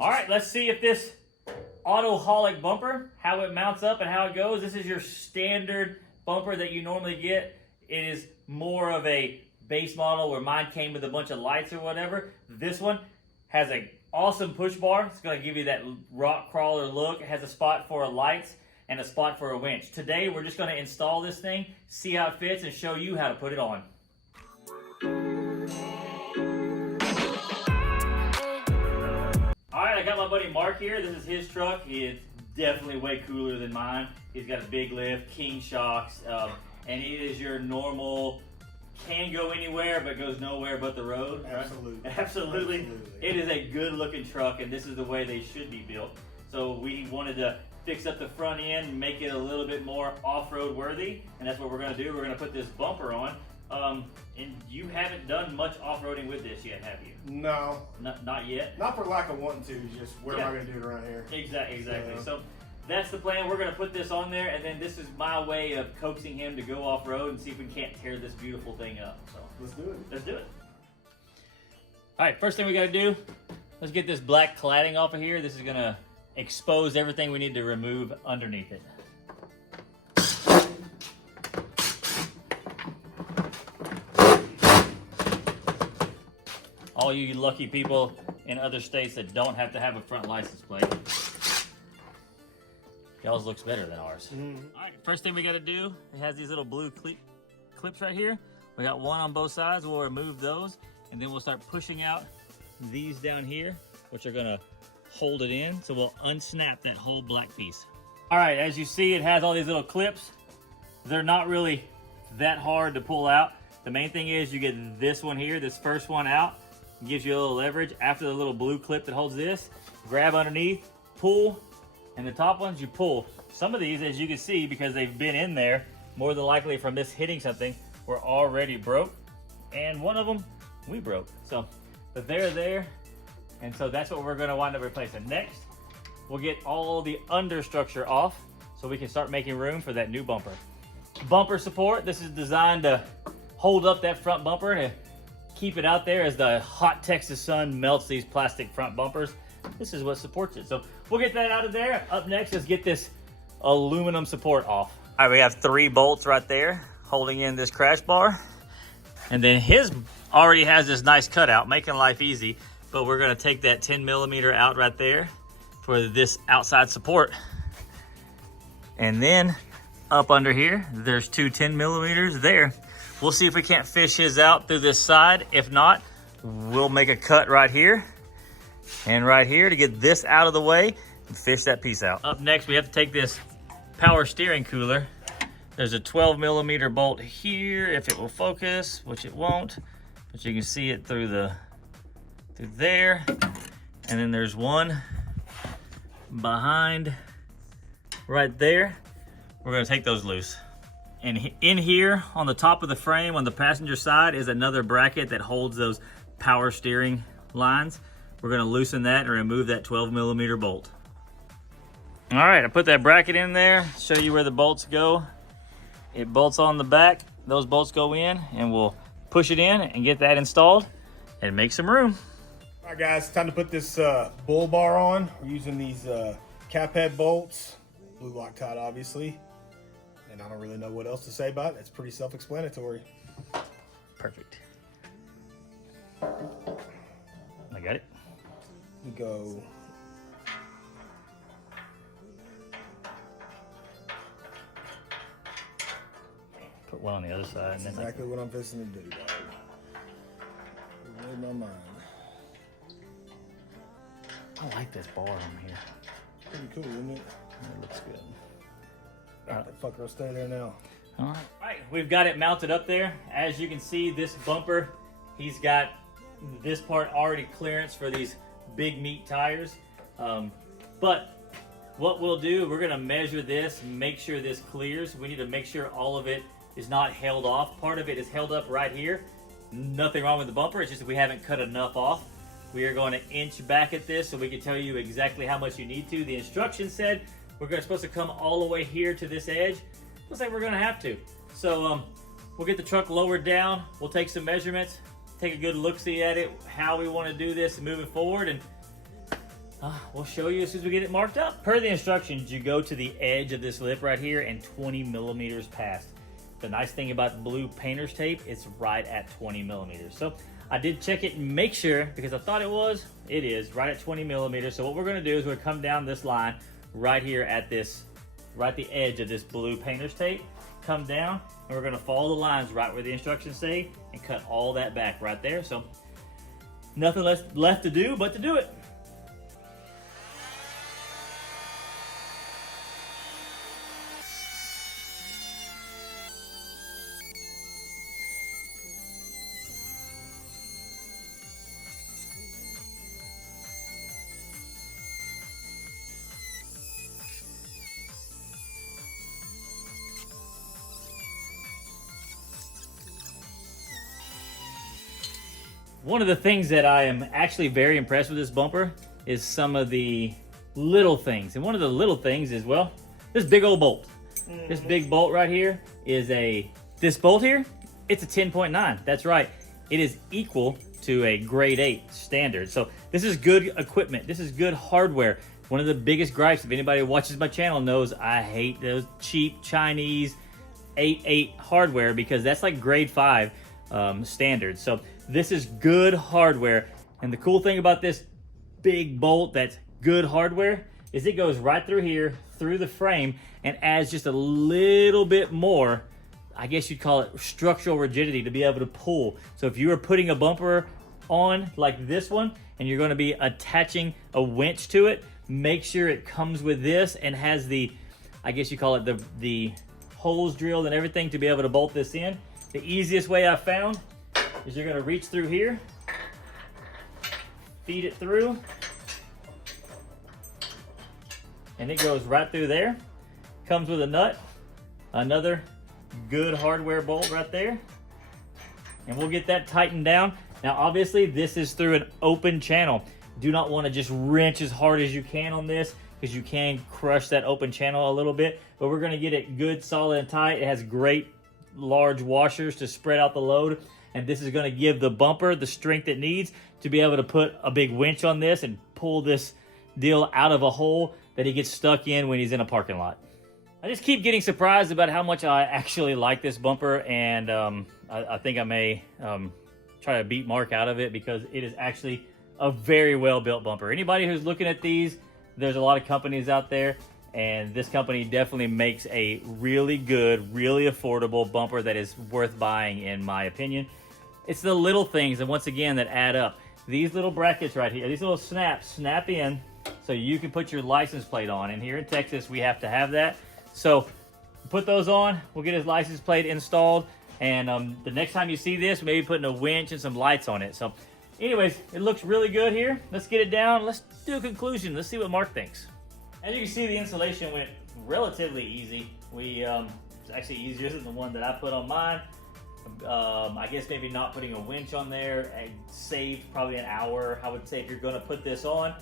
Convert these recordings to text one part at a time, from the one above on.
All right, let's see if this Autoholic bumper, how it mounts up and how it goes. This is your standard bumper that you normally get. It is more of a base model where mine came with a bunch of lights or whatever. This one has an awesome push bar. It's going to give you that rock crawler look. It has a spot for lights and a spot for a winch. Today, we're just going to install this thing, see how it fits, and show you how to put it on. All right, I got my buddy Mark here. This is his truck. He is definitely way cooler than mine. He's got a big lift, king shocks, and it is your normal, can go anywhere but goes nowhere but the road. Right? Absolutely. Absolutely. It is a good looking truck, and this is the way they should be built. So we wanted to fix up the front end, make it a little bit more off-road worthy, and that's what we're going to do. We're going to put this bumper on. And you haven't done much off-roading with this yet, have you? No. Not yet? Not for lack of wanting to, just where am I going to do it around here? Exactly. So that's the plan. We're going to put this on there, and then this is my way of coaxing him to go off-road and see if we can't tear this beautiful thing up. So let's do it. Let's do it. All right, first thing we got to do, let's get this black cladding off of here. This is going to expose everything we need to remove underneath it. All you lucky people in other states that don't have to have a front license plate. Y'all's looks better than ours. All right, first thing we got to do, it has these little blue clips right here. We got one on both sides. We'll remove those, and then we'll start pushing out these down here, which are gonna hold it in. So we'll unsnap that whole black piece. All right, as you see, it has all these little clips. They're not really that hard to pull out. The main thing is you get this one here, this first one out. It gives you a little leverage. After the little blue clip that holds this, grab underneath, pull, and the top ones you pull. Some of these, as you can see, because they've been in there, more than likely from this hitting something, were already broke. And one of them, we broke. So, but they're there. And so that's what we're gonna wind up replacing. Next, we'll get all the understructure off so we can start making room for that new bumper. Bumper support, this is designed to hold up that front bumper to keep it out there as the hot Texas sun melts these plastic front bumpers. This is what supports it. So we'll get that out of there. Up next, let's get this aluminum support off. All right, we have 3 bolts right there holding in this crash bar. And then his already has this nice cutout, making life easy. But we're gonna take that 10 millimeter out right there for this outside support. And then up under here, there's 2 10 millimeters there. We'll see if we can't fish his out through this side. If not, we'll make a cut right here and right here to get this out of the way and fish that piece out. Up next, we have to take this power steering cooler. There's a 12 millimeter bolt here, if it will focus, which it won't, but you can see it through there. And then there's one behind right there. We're gonna take those loose. And in here on the top of the frame on the passenger side is another bracket that holds those power steering lines. We're gonna loosen that and remove that 12 millimeter bolt. All right, I put that bracket in there, show you where the bolts go. It bolts on the back, those bolts go in, and we'll push it in and get that installed and make some room. All right, guys, time to put this bull bar on. We're using these cap head bolts, blue Loctite, obviously. And I don't really know what else to say about it. It's pretty self-explanatory. Perfect. I got it. We go. Put one on the other side. That's exactly what I'm fixing to do, dog. Read my mind. I like this bar on here. Pretty cool, isn't it? It looks good. That fucker will stay there now. All right, we've got it mounted up there. As you can see, this bumper, he's got this part already clearance for these big meat tires. But what we'll do, we're gonna measure this, make sure this clears. We need to make sure all of it is not held off. Part of it is held up right here. Nothing wrong with the bumper, it's just that we haven't cut enough off. We are going to inch back at this so we can tell you exactly how much you need to. The instructions said we're supposed to come all the way here to this edge. Looks like we're gonna have to. So we'll get the truck lowered down. We'll take some measurements, take a good look-see at it, how we wanna do this moving forward, and We'll show you as soon as we get it marked up. Per the instructions, you go to the edge of this lip right here and 20 millimeters past. The nice thing about blue painter's tape, it's right at 20 millimeters. So I did check it and make sure, because I thought it is right at 20 millimeters. So what we're gonna do is we're gonna come down this line right here at this, right the edge of this blue painter's tape, come down, and we're gonna follow the lines right where the instructions say and cut all that back right there. So nothing left to do but to do it. One of the things that I am actually very impressed with this bumper is some of the little things. And one of the little things is, well, this big old bolt. This big bolt right here is this bolt here, it's a 10.9. That's right. It is equal to a grade 8 standard. So this is good equipment. This is good hardware. One of the biggest gripes, if anybody who watches my channel knows, I hate those cheap Chinese 8.8 hardware, because that's like grade 5 standard. So this is good hardware. And the cool thing about this big bolt that's good hardware is it goes right through here, through the frame, and adds just a little bit more, I guess you'd call it structural rigidity, to be able to pull. So if you are putting a bumper on like this one and you're going to be attaching a winch to it, make sure it comes with this and has the, I guess you call it the holes drilled and everything to be able to bolt this in. The easiest way I found is you're going to reach through here, feed it through, and it goes right through there. Comes with a nut, another good hardware bolt right there, and we'll get that tightened down. Now obviously this is through an open channel. Do not want to just wrench as hard as you can on this, because you can crush that open channel a little bit, but we're going to get it good, solid, and tight. It has great large washers to spread out the load, and this is going to give the bumper the strength it needs to be able to put a big winch on this and pull this deal out of a hole that he gets stuck in when he's in a parking lot. I just keep getting surprised about how much I actually like this bumper, and I think I may try to beat Mark out of it, because it is actually a very well built bumper. Anybody who's looking at these, there's a lot of companies out there, and this company definitely makes a really good, really affordable bumper that is worth buying, in my opinion. It's the little things, and once again, that add up. These little brackets right here, these little snaps snap in so you can put your license plate on. And here in Texas, we have to have that. So put those on, we'll get his license plate installed, and the next time you see this, maybe putting a winch and some lights on it. So anyways, it looks really good here. Let's get it down. Let's do a conclusion. Let's see what Mark thinks. As you can see, the installation went relatively easy. It's actually easier than the one that I put on mine. I guess maybe not putting a winch on there saved probably an hour. I would say if you're going to put this on,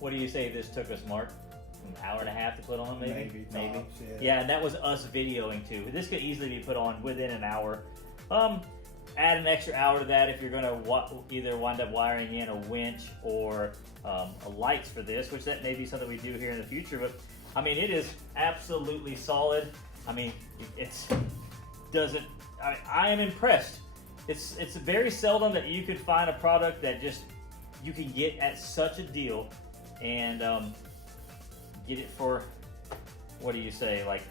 what do you say this took us, Mark? An hour and a half to put on, maybe? Maybe. Yeah, and that was us videoing too. This could easily be put on within an hour. Add an extra hour to that if you're going to either wind up wiring in a winch or lights for this, which that may be something we do here in the future. But I mean, it is absolutely solid. I mean, I am impressed. It's very seldom that you could find a product that just you can get at such a deal and get it for, what do you say, like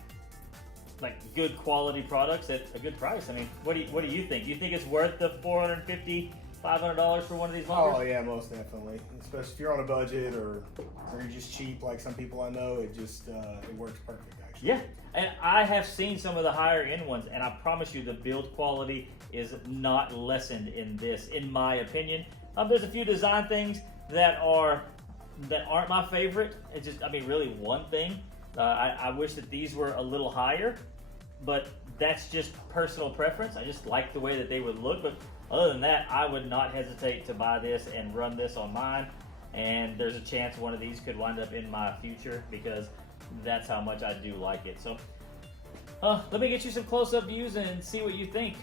good quality products at a good price. I mean, what do you think? Do you think it's worth the $450, $500 for one of these bumpers? Oh yeah, most definitely. Especially if you're on a budget or you're just cheap, like some people I know. It just it works perfect actually. Yeah, and I have seen some of the higher end ones, and I promise you the build quality is not lessened in this, in my opinion. There's a few design things that aren't my favorite. It's just, I mean, really one thing. I wish that these were a little higher, but that's just personal preference. I just like the way that they would look, but other than that, I would not hesitate to buy this and run this on mine, and there's a chance one of these could wind up in my future, because that's how much I do like it. So let me get you some close-up views and see what you think.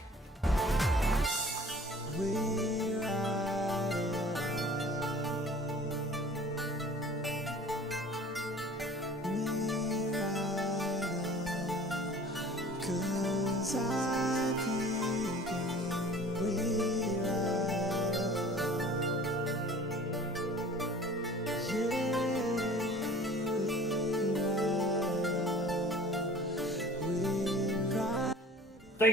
Thanks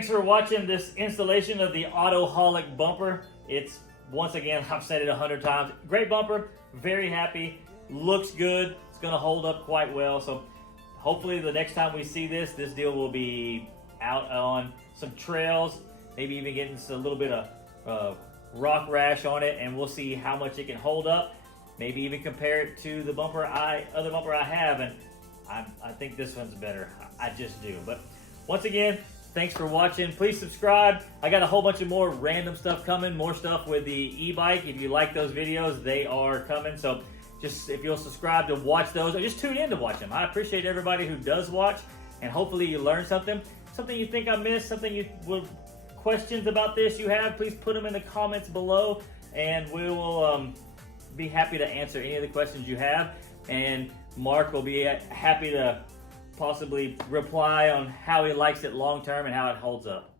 for watching this installation of the Autoholic bumper. It's, once again, I've said it 100 times, great bumper, very happy, looks good, it's gonna hold up quite well. So hopefully the next time we see this deal will be out on some trails, maybe even getting a little bit of rock rash on it, and we'll see how much it can hold up. Maybe even compare it to the other bumper I have, and I think this one's better. I just do. But once again, thanks for watching. Please subscribe. I got a whole bunch of more random stuff coming, more stuff with the e-bike. If you like those videos, they are coming. So just if you'll subscribe to watch those, or just tune in to watch them. I appreciate everybody who does watch, and hopefully you learn something. Something you think I missed, something you would, questions about this you have, please put them in the comments below, and we will be happy to answer any of the questions you have. And Mark will be happy to possibly reply on how he likes it long term and how it holds up.